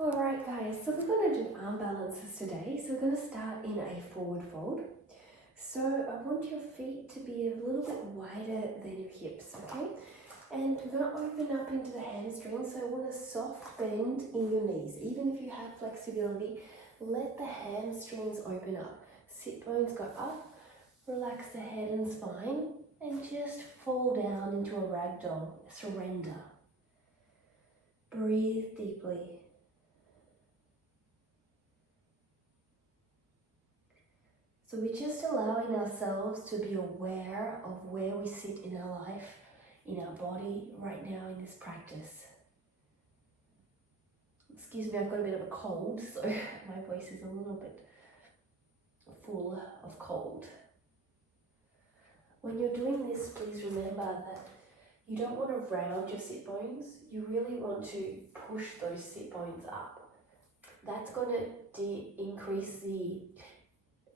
Alright guys, so we're going to do arm balances today. So we're going to start in a forward fold. So I want your feet to be a little bit wider than your hips, okay? And we're going to open up into the hamstrings, so I want a soft bend in your knees. Even if you have flexibility, let the hamstrings open up. Sit bones go up, relax the head and spine, and just fall down into a ragdoll, surrender. Breathe deeply. So we're just allowing ourselves to be aware of where we sit in our life, in our body right now in this practice. Excuse me, I've got a bit of a cold, so my voice is a little bit full of cold. When you're doing this, please remember that you don't want to round your sit bones. You really want to push those sit bones up. That's going to increase the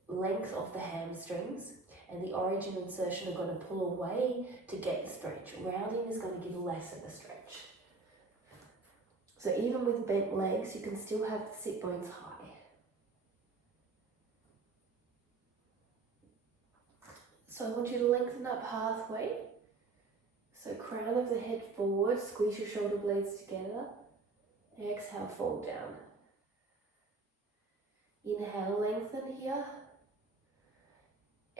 length of the hamstrings, and the origin and insertion are going to pull away to get the stretch. Rounding is going to give less of the stretch. So even with bent legs, you can still have the sit bones high. So I want you to lengthen up halfway. So crown of the head forward, squeeze your shoulder blades together. Exhale, fold down. Inhale, lengthen here.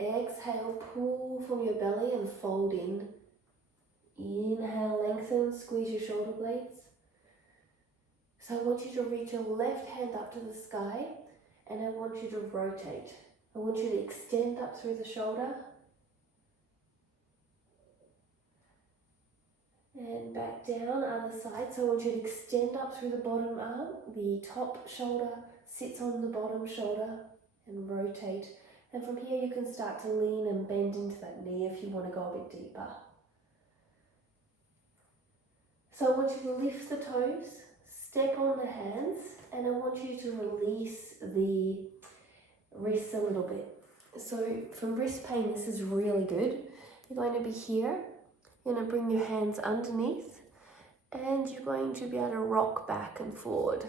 Exhale, pull from your belly and fold in. Inhale, lengthen, squeeze your shoulder blades. So I want you to reach your left hand up to the sky, and I want you to rotate. I want you to extend up through the shoulder and back down, other side. So I want you to extend up through the bottom arm. The top shoulder sits on the bottom shoulder and rotate. And from here you can start to lean and bend into that knee if you want to go a bit deeper. So I want you to lift the toes, step on the hands, and I want you to release the wrists a little bit. So from wrist pain, this is really good. You're going to be here. You're going to bring your hands underneath, and you're going to be able to rock back and forward.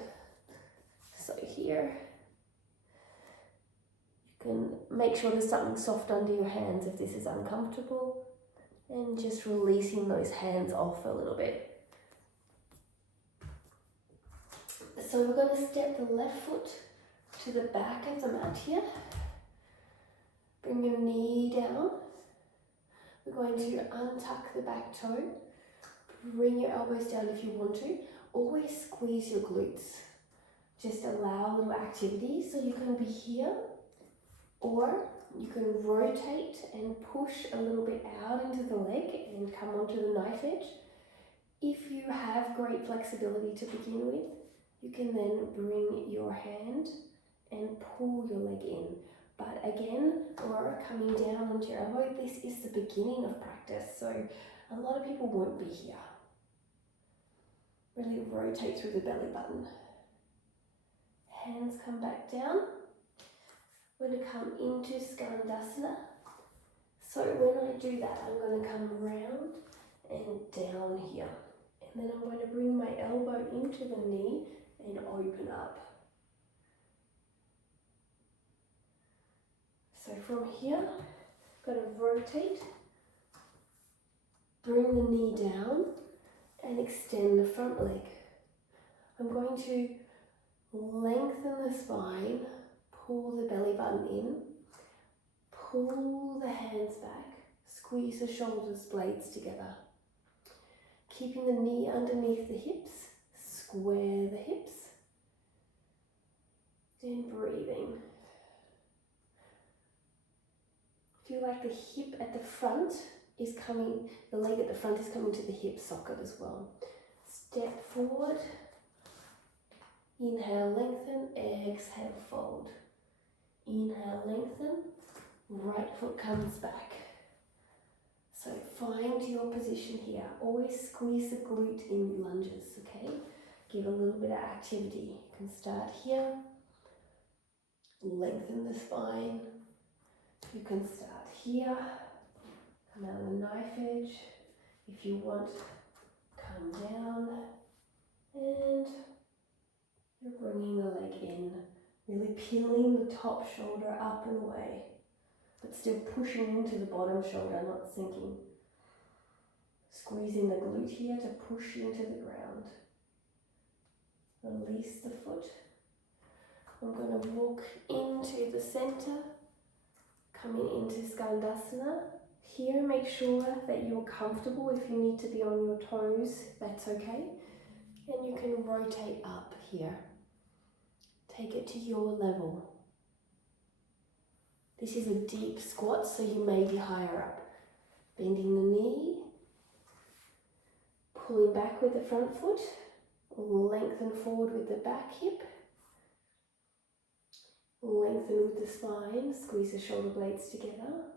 So here, you can make sure there's something soft under your hands if this is uncomfortable, and just releasing those hands off a little bit. So we're going to step the left foot to the back of the mat here. Bring your knee down. We're going to untuck the back toe. Bring your elbows down if you want to. Always squeeze your glutes. Just allow a little activity. So you can be here, or you can rotate and push a little bit out into the leg and come onto the knife edge. If you have great flexibility to begin with, you can then bring your hand and pull your leg in. But again, Laura, coming down onto your elbow, this is the beginning of practice, so a lot of people won't be here. Really rotate through the belly button. Hands come back down. We're going to come into Skandasana. So when I do that, I'm going to come around and down here. And then I'm going to bring my elbow into the knee and open up. So from here, I'm going to rotate, bring the knee down and extend the front leg. I'm going to lengthen the spine, pull the belly button in, pull the hands back, squeeze the shoulders blades together. Keeping the knee underneath the hips, square the hips, and breathing. Feel like the hip at the front is coming, the leg at the front is coming to the hip socket as well. Step forward, inhale, lengthen, exhale, fold. Inhale, lengthen, right foot comes back. So find your position here. Always squeeze the glute in lunges, okay? Give a little bit of activity. You can start here, lengthen the spine. You can start here, come out the knife edge. If you want, come down and in, really peeling the top shoulder up and away, but still pushing into the bottom shoulder, not sinking. Squeezing the glute here to push into the ground. Release the foot. I'm going to walk into the center, coming into Skandasana. Here, make sure that you're comfortable. If you need to be on your toes, that's okay. And you can rotate up here. Take it to your level. This is a deep squat, so you may be higher up. Bending the knee. Pulling back with the front foot. Lengthen forward with the back hip. Lengthen with the spine. Squeeze the shoulder blades together.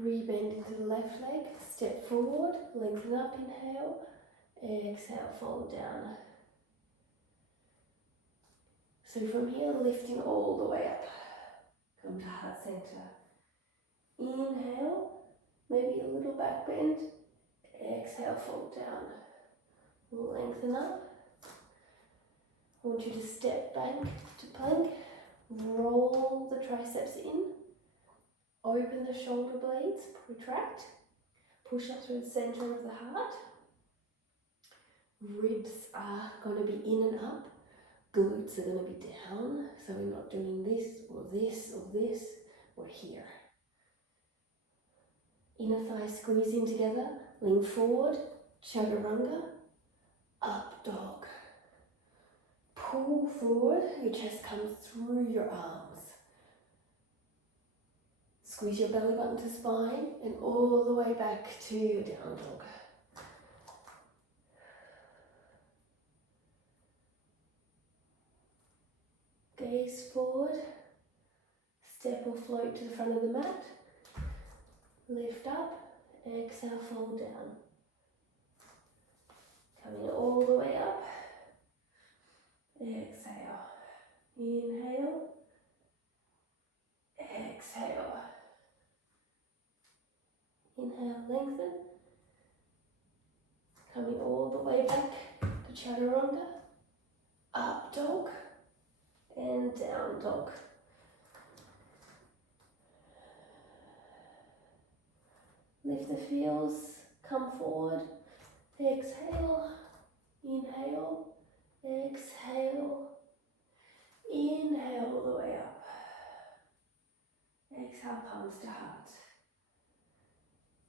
Rebend into the left leg. Step forward. Lengthen up. Inhale. Exhale. Fold down. So from here, lifting all the way up. Come to heart center. Inhale. Maybe a little back bend. Exhale. Fold down. Lengthen up. I want you to step back to plank. Roll the triceps in. Open the shoulder blades. Retract. Push up through the center of the heart. Ribs are going to be in and up. Glutes are going to be down. So we're not doing this or this or this. We're here. Inner thighs squeezing together. Lean forward. Chaturanga. Up dog. Pull forward, your chest comes through your arms. Squeeze your belly button to spine and all the way back to your down dog. Gaze forward. Step or float to the front of the mat. Lift up. Exhale, fold down. Coming all the way up. Exhale. Inhale. Exhale. Inhale, lengthen. Coming all the way back to Chaturanga. Up dog. And down dog. Lift the heels. Come forward. Exhale. Inhale. Exhale. Inhale all the way up. Exhale, palms to heart.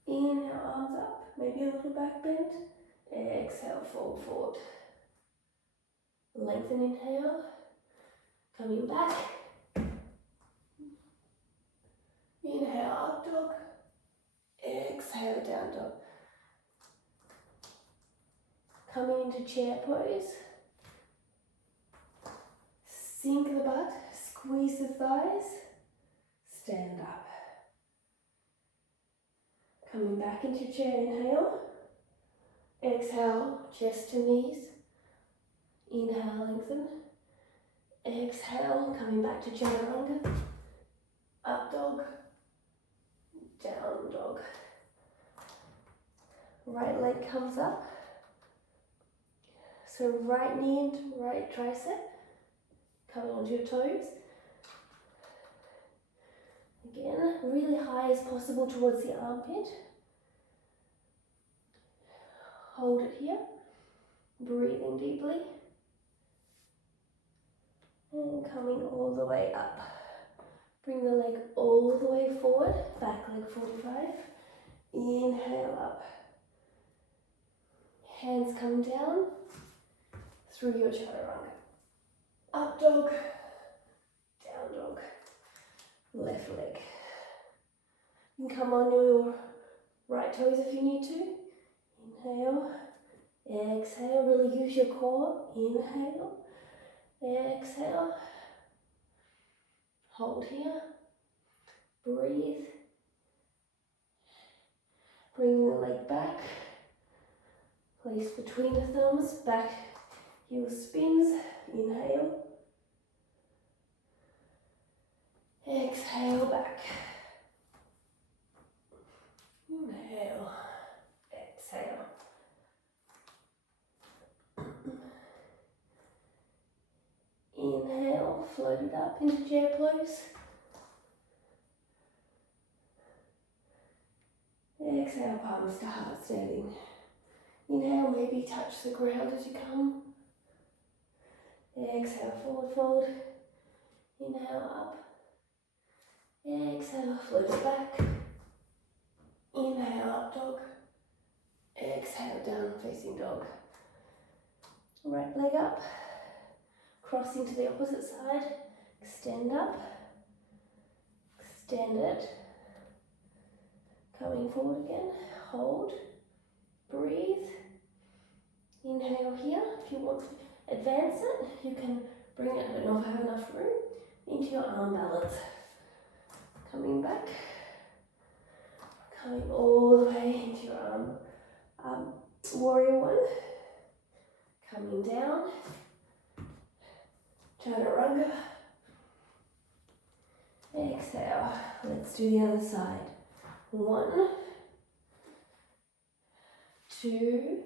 Inhale, arms up. Maybe a little back bend. Exhale, fold forward. Lengthen, inhale. Coming back. Inhale, up dog. Exhale, down dog. Coming into chair pose. Sink the butt, squeeze the thighs, stand up. Coming back into chair, inhale. Exhale, chest to knees. Inhale, lengthen. Exhale, coming back to Chaturanga. Up dog, down dog. Right leg comes up. So right knee into right tricep. Coming onto your toes. Again, really high as possible towards the armpit. Hold it here. Breathing deeply. And coming all the way up. Bring the leg all the way forward. Back leg 45. Inhale up. Hands come down through your Chaturanga. Up dog, down dog, left leg. You can come on your right toes if you need to. Inhale, exhale, really use your core. Inhale, exhale. Hold here, breathe. Bring the leg back. Place between the thumbs, back heel spins. Inhale. Exhale back. Inhale. Exhale. float it up into chair pose. Exhale, palms to heart standing. Inhale, maybe touch the ground as you come. Exhale, forward fold. Inhale, up. Exhale, float it back. Inhale, up dog. Exhale, down facing dog. Right leg up. Crossing to the opposite side. Extend up. Extend it. Coming forward again. Hold. Breathe. Inhale here. If you want to advance it, you can bring it, I don't know if I have enough room, into your arm balance. Coming back. Coming all the way into your arm. Warrior one. Coming down. Chaturanga. Exhale. Let's do the other side. 1, 2,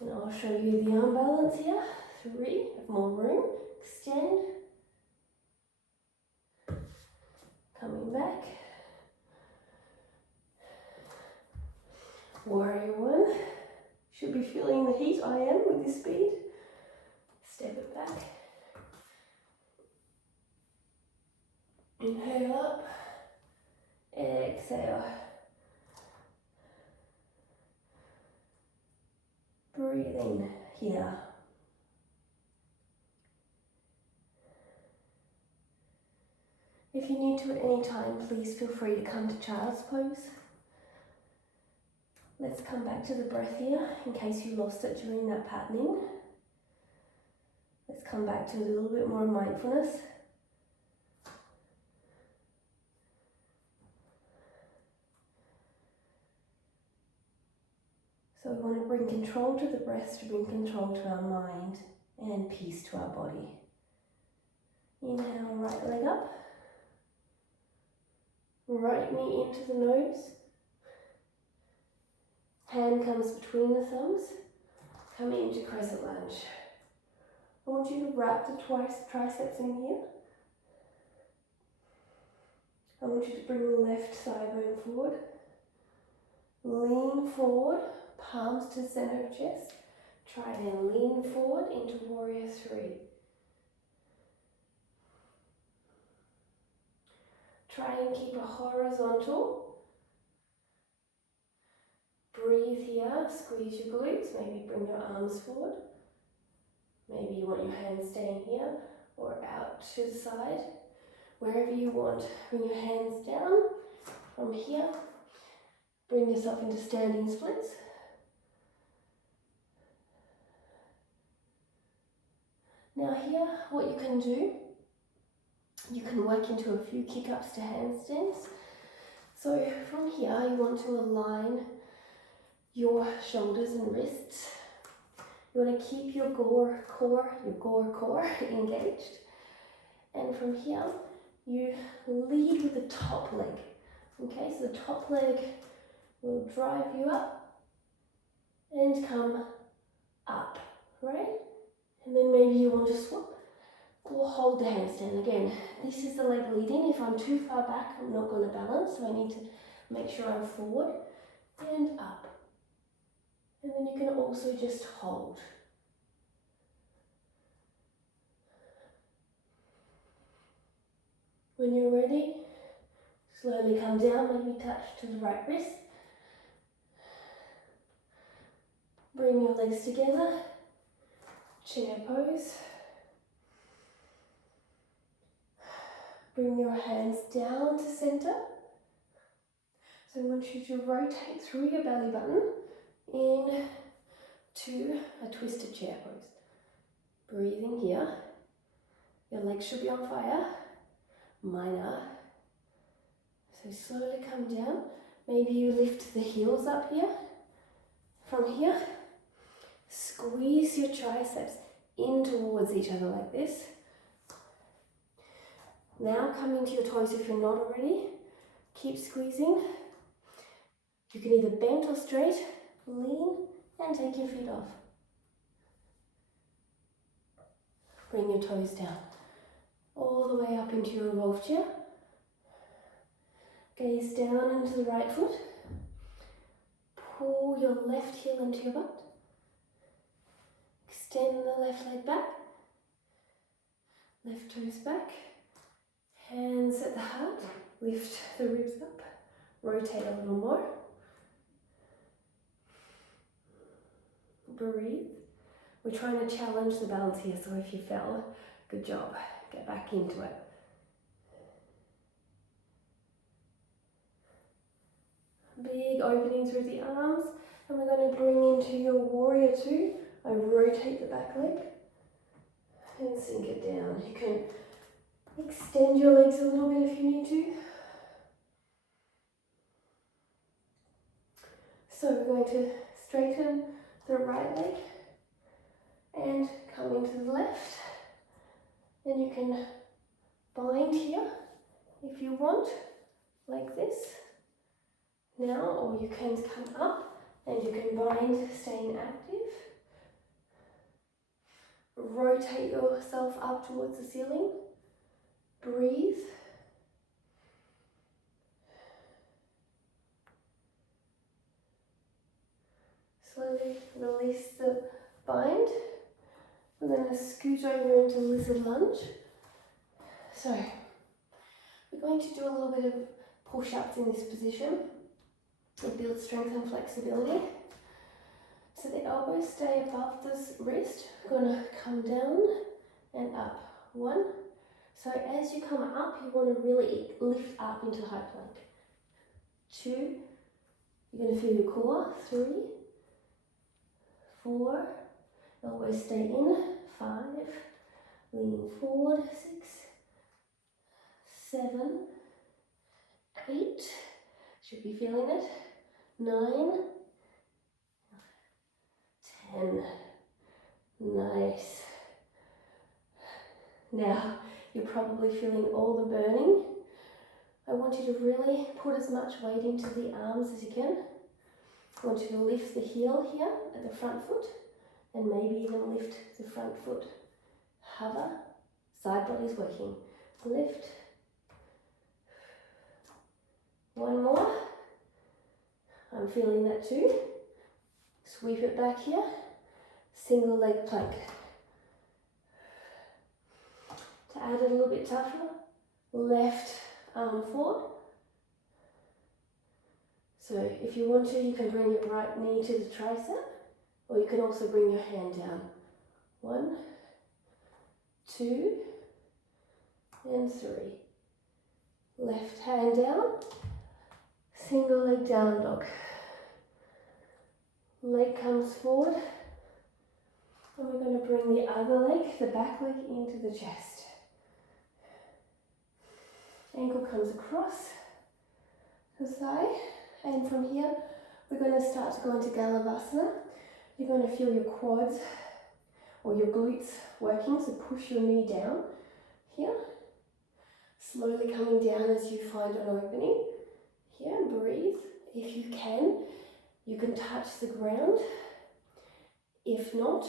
and I'll show you the arm balance here. 3, have more room. Extend. Coming back. Warrior one. Should be feeling the heat. I am with this speed. Step it back. Inhale up. Exhale. Breathe in here. If you need to at any time, please feel free to come to child's pose. Let's come back to the breath here in case you lost it during that patterning. Let's come back to a little bit more mindfulness. So we want to bring control to the breath, to bring control to our mind and peace to our body. Inhale, right leg up. Right knee into the nose. Hand comes between the thumbs. Coming into crescent lunge. I want you to wrap the triceps in here. I want you to bring the left thigh bone forward. Lean forward, palms to the center of chest. Try then lean forward into warrior 3. Try and keep a horizontal. Breathe here, squeeze your glutes, maybe bring your arms forward. Maybe you want your hands staying here or out to the side. Wherever you want, bring your hands down. From here, bring yourself into standing splits. Now here, what you can do, you can work into a few kick-ups to handstands. So from here, you want to align your shoulders and wrists. You want to keep your core engaged. And from here, you lead with the top leg. Okay, so the top leg will drive you up and come up, right? And then maybe you want to swap or hold the handstand. Again, this is the leg leading. If I'm too far back, I'm not going to balance, so I need to make sure I'm forward and up. And then you can also just hold. When you're ready, slowly come down, maybe touch to the right wrist. Bring your legs together, chair pose. Bring your hands down to center. So I want you to rotate through your belly button into a twisted chair pose. Breathing here. Your legs should be on fire. Mine are. So slowly come down. Maybe you lift the heels up here. From here, squeeze your triceps in towards each other like this. Now coming to your toes if you're not already. Keep squeezing. You can either bend or straight, lean, and take your feet off. Bring your toes down. all the way up into your revolved chair. Gaze down into the right foot. Pull your left heel into your butt. Extend the left leg back. Left toes back. Hands at the heart. Lift the ribs up. Rotate a little more. Breathe. We're trying to challenge the balance here, so if you fell, good job. Get back into it. Big opening through the arms, and we're going to bring into your warrior two. I rotate the back leg and sink it down. You can extend your legs a little bit if you need to. So we're going to straighten the right leg and come into the left. And you can bind here if you want, like this. Now, or you can come up and you can bind staying active. Rotate yourself up towards the ceiling. Breathe. Slowly release the bind. We're going to scoot over into lizard lunge. So, we're going to do a little bit of push-ups in this position. It builds strength and flexibility. So the elbows stay above this wrist. We're going to come down and up. 1. So as you come up, you want to really lift up into high plank. 2. You're going to feel your core. 3. 4. Elbows stay in. 5. Lean forward. 6. 7. 8. Should be feeling it. 9. 10. Nice. Now, you're probably feeling all the burning. I want you to really put as much weight into the arms as you can. I want you to lift the heel here at the front foot and maybe even lift the front foot. Hover, side body's working. Lift. 1 more. I'm feeling that too. Sweep it back here. Single leg plank. To add it a little bit tougher, left arm forward. So if you want to, you can bring your right knee to the tricep, or you can also bring your hand down. 1, 2, and 3. Left hand down. Single leg down dog. Leg comes forward. And we're going to bring the other leg, the back leg, into the chest. Ankle comes across the thigh. And from here, we're going to start to go into Galavasana. You're going to feel your quads or your glutes working, so push your knee down here. Slowly coming down as you find an opening. Here, breathe. If you can touch the ground. If not,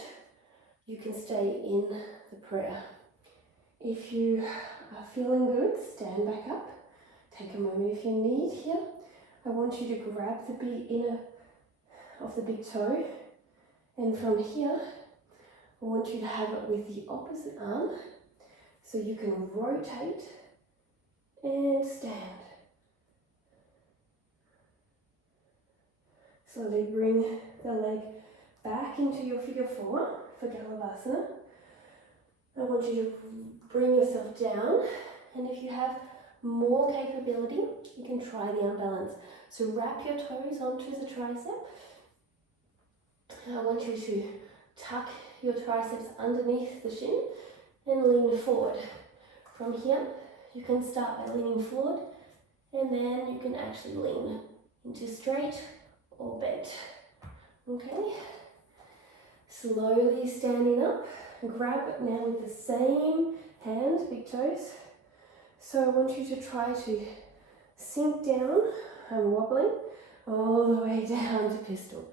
you can stay in the prayer. If you are feeling good, stand back up. Take a moment if you need here. I want you to grab the inner of the big toe, and from here, I want you to have it with the opposite arm, so you can rotate and stand. Slowly bring the leg back into your figure 4 for Galavasana. I want you to bring yourself down, and if you have more capability, you can try the unbalance. So wrap your toes onto the tricep. I want you to tuck your triceps underneath the shin and lean forward. From here, you can start by leaning forward, and then you can actually lean into straight or bent. Okay? Slowly standing up. Grab it now with the same hand, big toes. So I want you to try to sink down. I'm wobbling all the way down to pistol.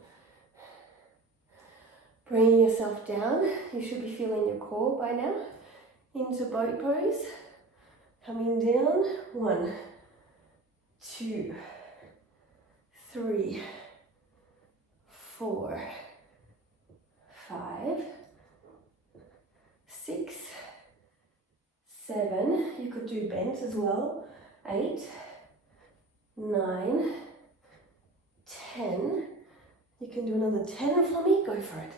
Bringing yourself down. You should be feeling your core by now. Into boat pose. Coming down, 1, 2, 3, 4, 5, 6, 7. You could do bent as well. 8, 9, 10. You can do another 10 for me. Go for it.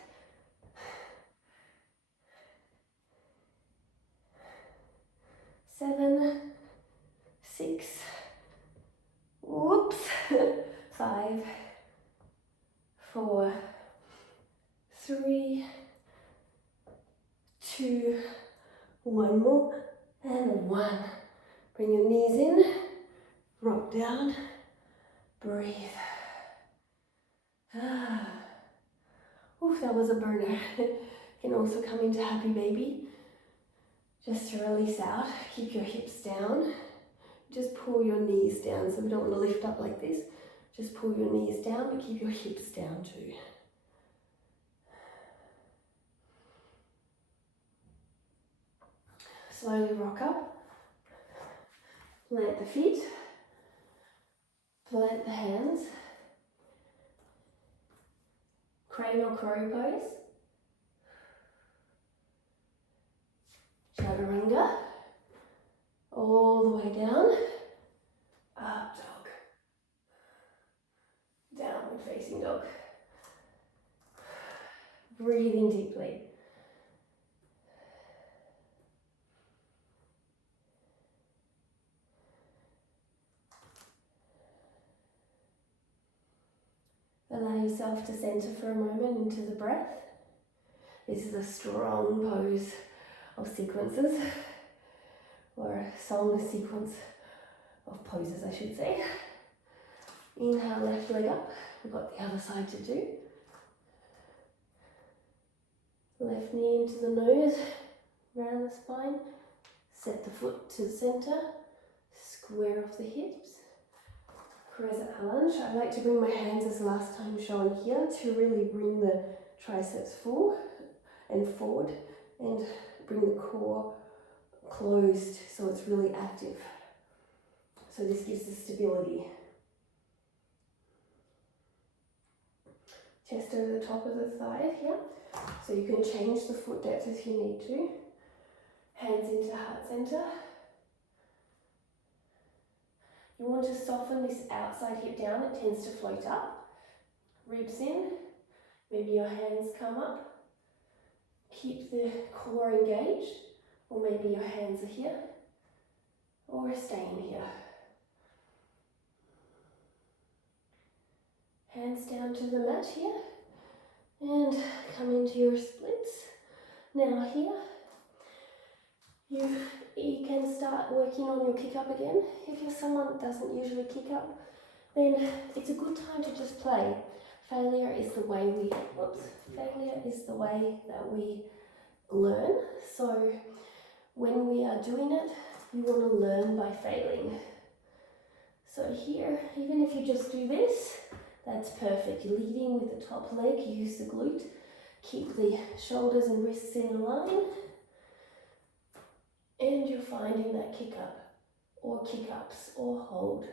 7, 6, whoops, 5, 4, 3, 2, 1 more, and 1. Bring your knees in, rock down, breathe. Oof, that was a burner. Can also come into happy baby. Just to release out, keep your hips down. Just pull your knees down, so we don't want to lift up like this. Just pull your knees down, but keep your hips down too. Slowly rock up. Plant the feet. Plant the hands. Crane or crow pose. Chaturanga. All the way down. Up dog. Downward facing dog. Breathing deeply. Allow yourself to center for a moment into the breath. This is a strong pose of sequences, or a song sequence of poses, I should say. Inhale, left leg up. We've got the other side to do. Left knee into the nose, round the spine. Set the foot to the center. Square off the hips. Crescent lunge. I like to bring my hands as last time shown here to really bring the triceps full and forward and bring the core closed so it's really active. So this gives the stability. Chest over the top of the thigh here. So you can change the foot depth if you need to. Hands into heart center. You want to soften this outside hip down, it tends to float up. Ribs in, maybe your hands come up. Keep the core engaged, or maybe your hands are here, or staying here. Hands down to the mat here, and come into your splits. Now here, you can start working on your kick up again. If you're someone that doesn't usually kick up, then it's a good time to just play. Failure is the way that we learn. So when we are doing it, you want to learn by failing. So here, even if you just do this, that's perfect. You're leading with the top leg, use the glute, keep the shoulders and wrists in line. And you're finding that kick up, or kick ups, or hold.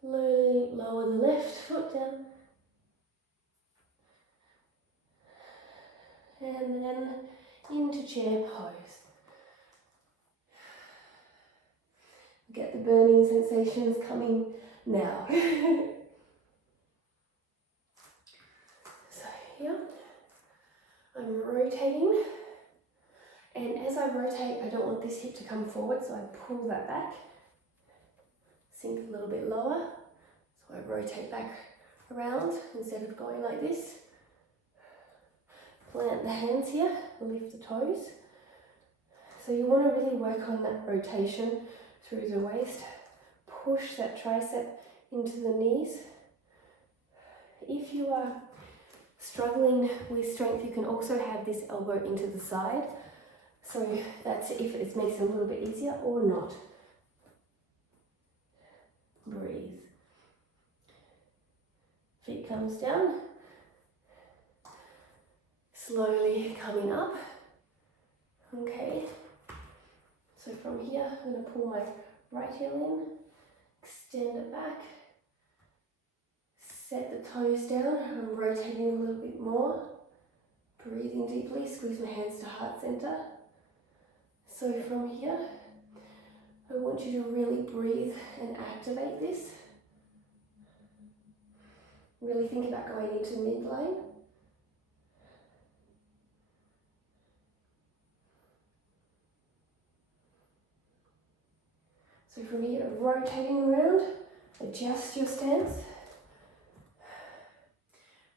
Slowly lower the left foot down. And then into chair pose. Get the burning sensations coming now. So here, I'm rotating. And as I rotate, I don't want this hip to come forward, so I pull that back. Sink a little bit lower. So I rotate back around instead of going like this. Plant the hands here, lift the toes. So you want to really work on that rotation through the waist. Push that tricep into the knees. If you are struggling with strength, you can also have this elbow into the side. So that's if it makes it a little bit easier or not. Breathe. Feet comes down. Slowly coming up. Okay. So from here, I'm going to pull my right heel in, extend it back, set the toes down. I'm rotating a little bit more. Breathing deeply, squeeze my hands to heart center. So from here, I want you to really breathe and activate this. Really think about going into midline. So from here, rotating around, adjust your stance.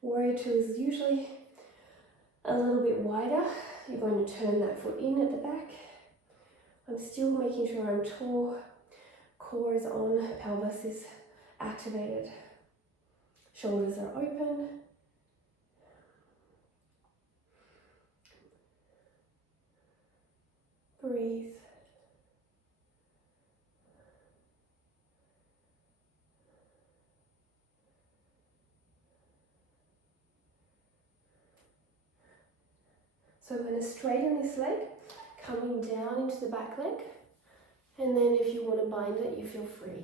Warrior two is usually a little bit wider. You're going to turn that foot in at the back. I'm still making sure I'm tall, core is on, pelvis is activated. Shoulders are open. Breathe. So I'm going to straighten this leg, coming down into the back leg. And then if you want to bind it, you feel free.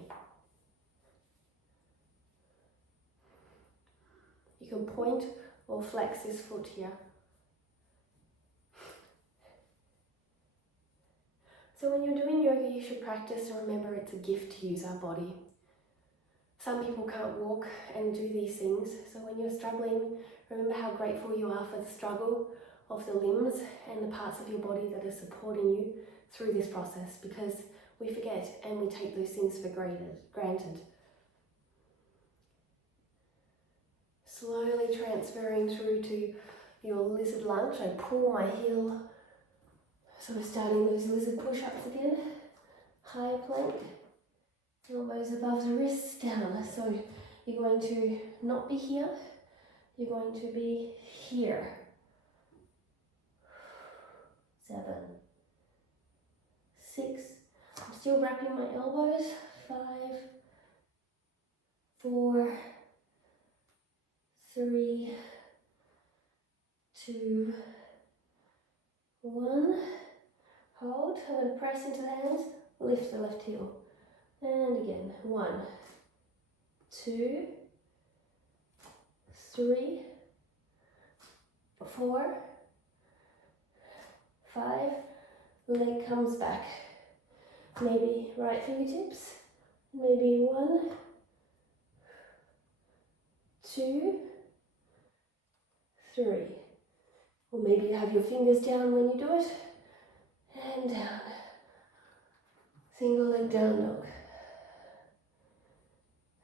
You can point or flex this foot here. So when you're doing yoga, you should practice and remember it's a gift to use our body. Some people can't walk and do these things. So when you're struggling, remember how grateful you are for the struggle of the limbs and the parts of your body that are supporting you through this process, because we forget and we take those things for granted. Slowly transferring through to your lizard lunge. I pull my heel. So we're starting those lizard push-ups again. High plank. Elbows above the wrists, down. So you're going to not be here. You're going to be here. 7, 6. I'm still wrapping my elbows. 5, 4, 3, 2, 1. Hold. I'm going to press into the hands. Lift the left heel. And again. 1, 2, 3, 4, 5. Leg comes back. Maybe right fingertips. Maybe 1, 2, 3. Or maybe you have your fingers down when you do it. And down. Single leg down dog.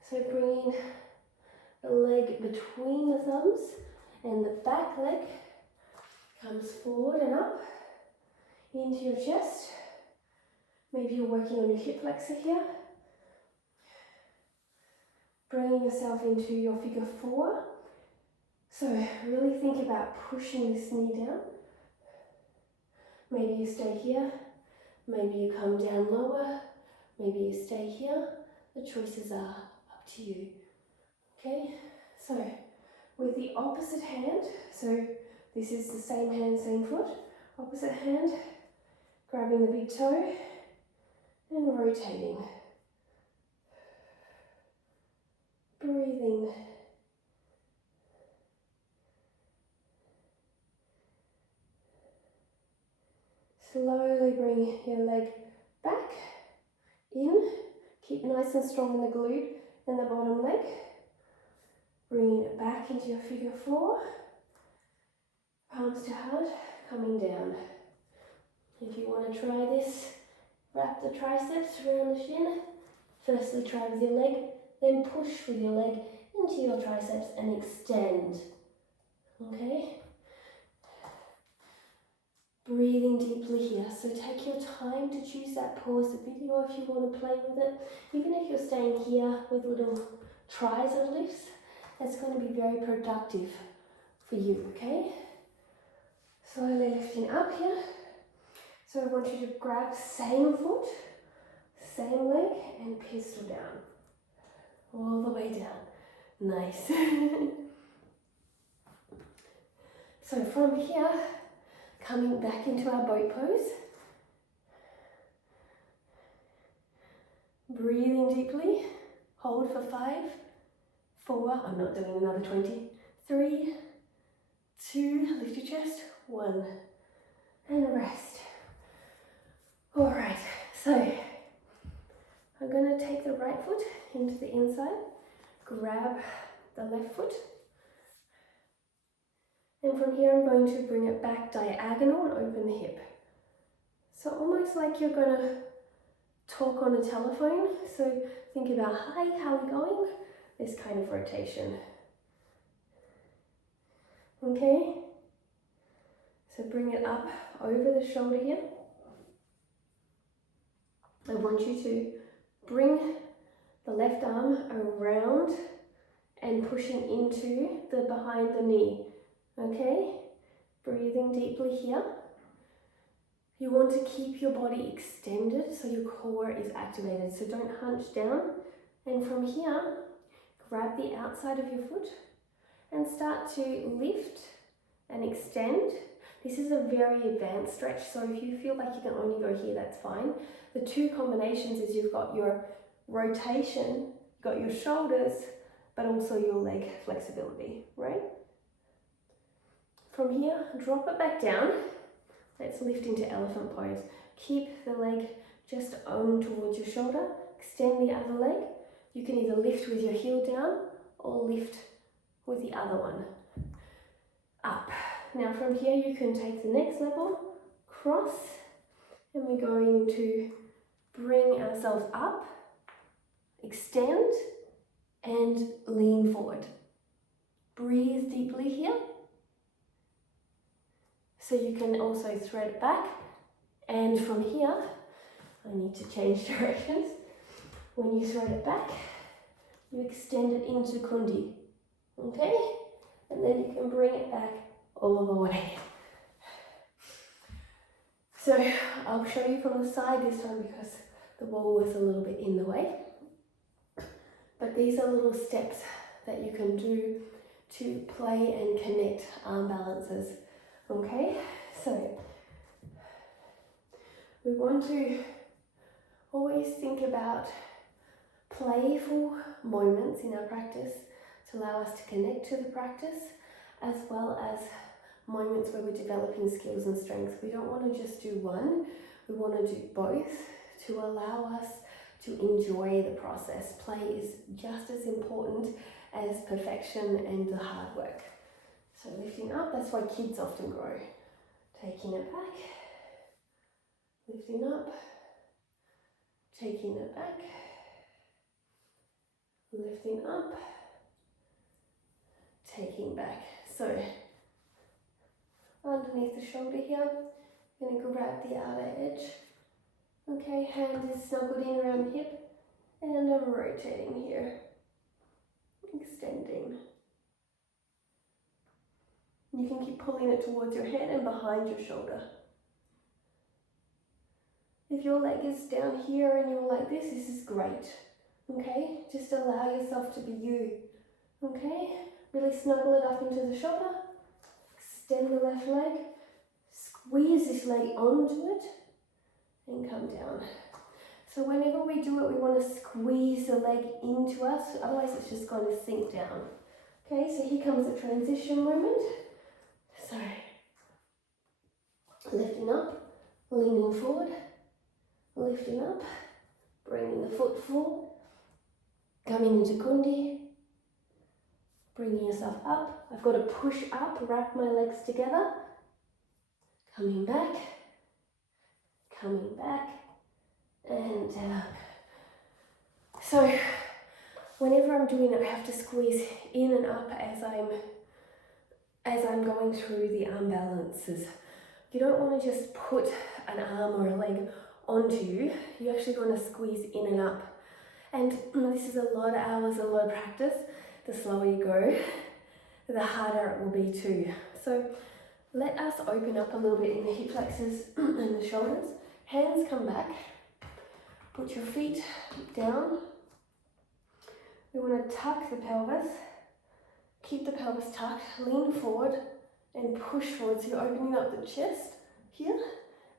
So bringing the leg between the thumbs and the back leg comes forward and up into your chest. Maybe you're working on your hip flexor here. Bringing yourself into your figure 4. So really think about pushing this knee down. Maybe you stay here. Maybe you come down lower. Maybe you stay here. The choices are up to you. Okay, so with the opposite hand, so this is the same hand, same foot, opposite hand, grabbing the big toe and rotating. Breathing. Slowly bring your leg back in. Keep nice and strong in the glute and the bottom leg. Bringing it back into your figure 4. Palms to heart, coming down. If you want to try this, wrap the triceps around the shin. Firstly, try with your leg, then push with your leg into your triceps and extend. Okay? Breathing deeply here. So take your time to choose that pause, the video if you want to play with it. Even if you're staying here with little tries of lifts, that's going to be very productive for you, okay? Slowly lifting up here. So I want you to grab same foot, same leg, and pistol down. All the way down. Nice. So from here, coming back into our boat pose. Breathing deeply. Hold for 5, 4, I'm not doing another 20. 3, 2, lift your chest. 1, and rest. All right, so I'm going to take the right foot into the inside, grab the left foot, and from here I'm going to bring it back diagonal and open the hip. So almost like you're going to talk on a telephone. So think about, hi, how are we going? This kind of rotation. Okay? So bring it up over the shoulder here. I want you to bring the left arm around and pushing into the behind the knee. Okay? Breathing deeply here. You want to keep your body extended so your core is activated. So don't hunch down. And from here, grab the outside of your foot and start to lift and extend. This is a very advanced stretch, so if you feel like you can only go here, that's fine. The two combinations is you've got your rotation, you've got your shoulders, but also your leg flexibility, right? From here, drop it back down. Let's lift into elephant pose. Keep the leg just on towards your shoulder. Extend the other leg. You can either lift with your heel down or lift with the other one. Up. Now from here you can take the next level, cross, and we're going to bring ourselves up, extend, and lean forward. Breathe deeply here. So you can also thread it back, and from here, I need to change directions. When you thread it back, you extend it into kundi, okay? And then you can bring it back all the way. So I'll show you from the side this time because the wall was a little bit in the way. But these are little steps that you can do to play and connect arm balances. Okay, so we want to always think about playful moments in our practice to allow us to connect to the practice, as well as moments where we're developing skills and strengths. We don't want to just do one, we want to do both to allow us to enjoy the process. Play is just as important as perfection and the hard work. So lifting up, that's why kids often grow. Taking it back, lifting up, taking it back, lifting up, taking back. So underneath the shoulder here, I'm going to grab the outer edge. Okay, hand is snuggled in around the hip, and I'm rotating here, extending. You can keep pulling it towards your head and behind your shoulder. If your leg is down here and you're like this is great. Okay, just allow yourself to be you. Okay, really snuggle it up into the shoulder. Extend the left leg. Squeeze this leg onto it and come down. So whenever we do it, we want to squeeze the leg into us, otherwise it's just going to sink down. Okay, so here comes the transition moment. So, lifting up, leaning forward, lifting up, bringing the foot forward, coming into kundi, bringing yourself up. I've got to push up, wrap my legs together, coming back, and down. So, whenever I'm doing it, I have to squeeze in and up as I'm going through the arm balances. You don't want to just put an arm or a leg onto you. You actually want to squeeze in and up. And this is a lot of hours, a lot of practice. The slower you go, the harder it will be too. So let us open up a little bit in the hip flexors and the shoulders. Hands come back. Put your feet down. We want to tuck the pelvis. Keep the pelvis tucked. Lean forward and push forward. So you're opening up the chest here,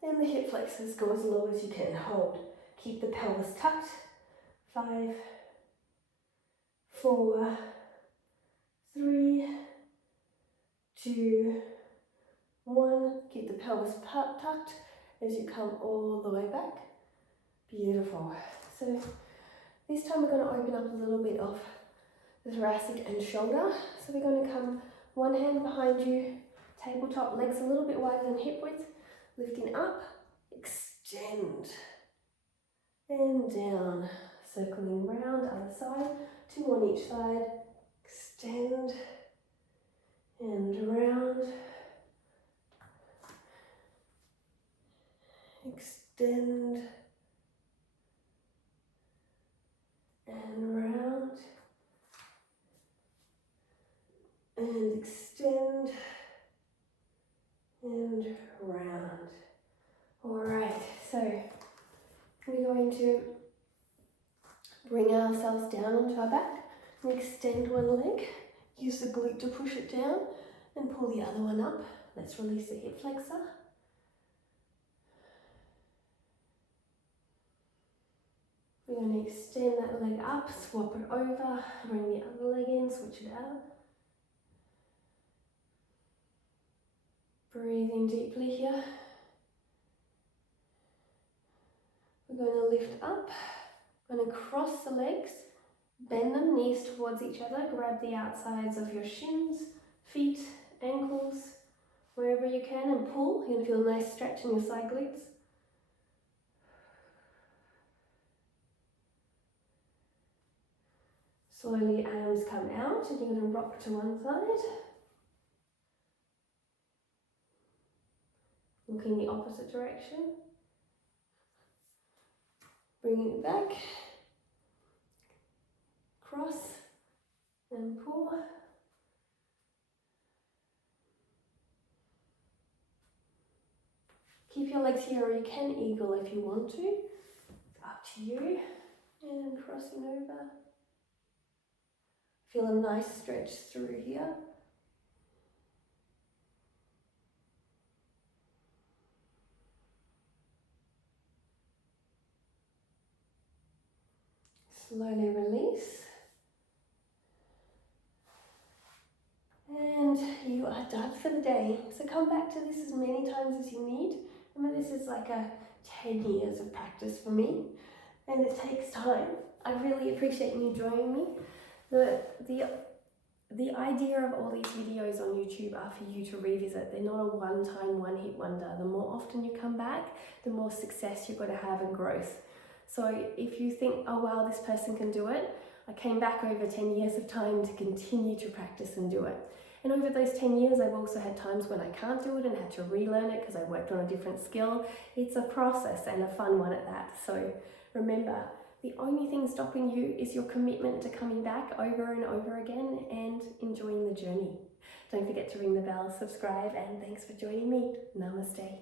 and the hip flexors go as low as you can. Hold. Keep the pelvis tucked. 5, 4, 3, 2, 1. Keep the pelvis tucked as you come all the way back. Beautiful. So this time we're going to open up a little bit of the thoracic and shoulder. So we're going to come one hand behind you, tabletop, legs a little bit wider than hip width, lifting up, extend, and down, circling round, other side, 2 on each side, extend, and round, extend, and round, and extend, and round. Alright, so we're going to bring ourselves down onto our back and extend one leg. Use the glute to push it down and pull the other one up. Let's release the hip flexor. We're going to extend that leg up, swap it over, bring the other leg in, switch it out. Breathing deeply here. We're going to lift up, going to cross the legs, bend them knees towards each other, grab the outsides of your shins, feet, ankles, wherever you can, and pull. You're going to feel a nice stretch in your side glutes. Slowly arms come out and you're going to rock to one side. Looking the opposite direction. Bringing it back. Cross and pull. Keep your legs here, or you can eagle if you want to. It's up to you. And crossing over. Feel a nice stretch through here. Slowly release. And you are done for the day. So come back to this as many times as you need. Remember, this is like a 10 years of practice for me, and it takes time. I really appreciate you joining me. The idea of all these videos on YouTube are for you to revisit. They're not a one-time, one-hit wonder. The more often you come back, the more success you're going to have and growth. So if you think, oh wow, this person can do it, I came back over 10 years of time to continue to practice and do it. And over those 10 years, I've also had times when I can't do it and had to relearn it because I worked on a different skill. It's a process, and a fun one at that. So remember, the only thing stopping you is your commitment to coming back over and over again and enjoying the journey. Don't forget to ring the bell, subscribe, and thanks for joining me. Namaste.